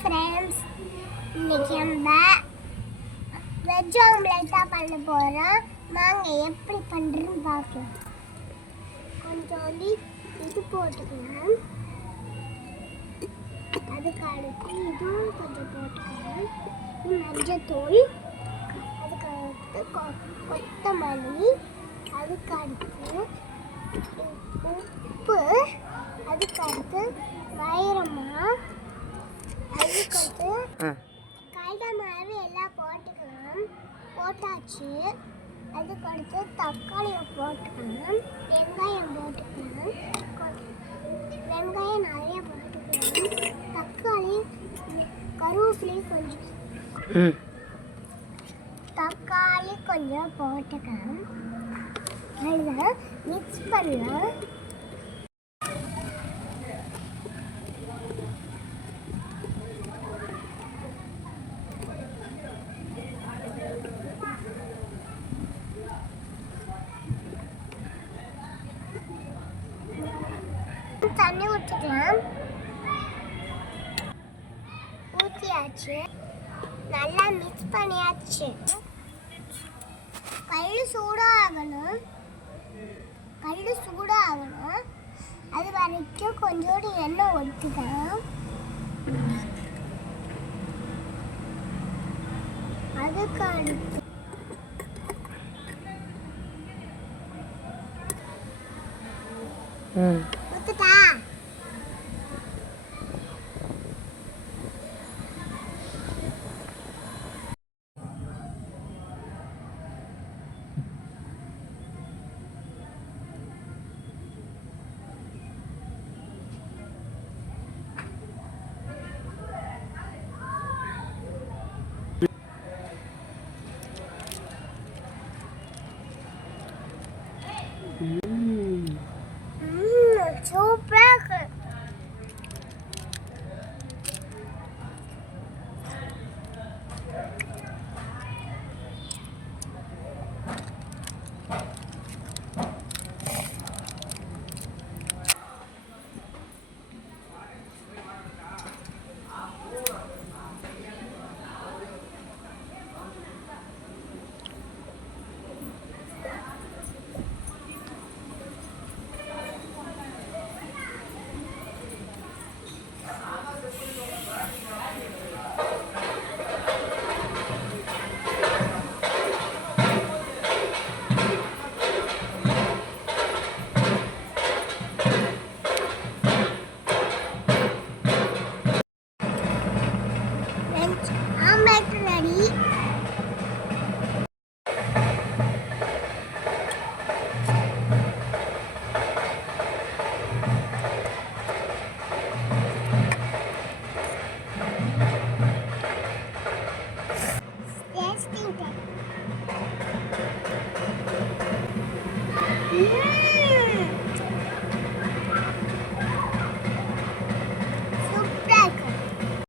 Friends, இன்னைக்கு நம்ம veg omelette தான் பண்ண போகிறோம். வாங்க எப்படி பண்ணுறதுன்னு பார்க்கலாம். கொஞ்சம் இது போட்டுக்கலாம். அதுக்கு அடுத்து இதுவும் கொஞ்சம் போட்டுக்கலாம். மஞ்சத்தூள், அதுக்கு அடுத்து கொத்தமல்லி, அதுக்கு அடுத்து உப்பு, அதுக்கு அடுத்து வைரமா, அதுக்கு கடலை மாவு எல்லாம் போட்டுக்கலாம். போட்டாச்சு. அதுக்கு அடுத்து தக்காளியை போட்டுக்கலாம். வெங்காயம் போட்டுக்கலாம். வெங்காயம் நிறைய போட்டுக்கலாம். தக்காளி, கருவேப்பிலை கொஞ்சம், தக்காளி கொஞ்சம் போட்டுக்கலாம். அதில் மிக்ஸ் பண்ணலாம். தண்ணி ஊற்றிக்கலாம். ஊற்றியாச்சு. நல்லா மிக்ஸ் பண்ணியாச்சு. கல் சூடாகணும். அது வரைக்கும் கொஞ்சோடு எண்ணெய் ஊற்றிக்கலாம். அதுக்கு அடுத்து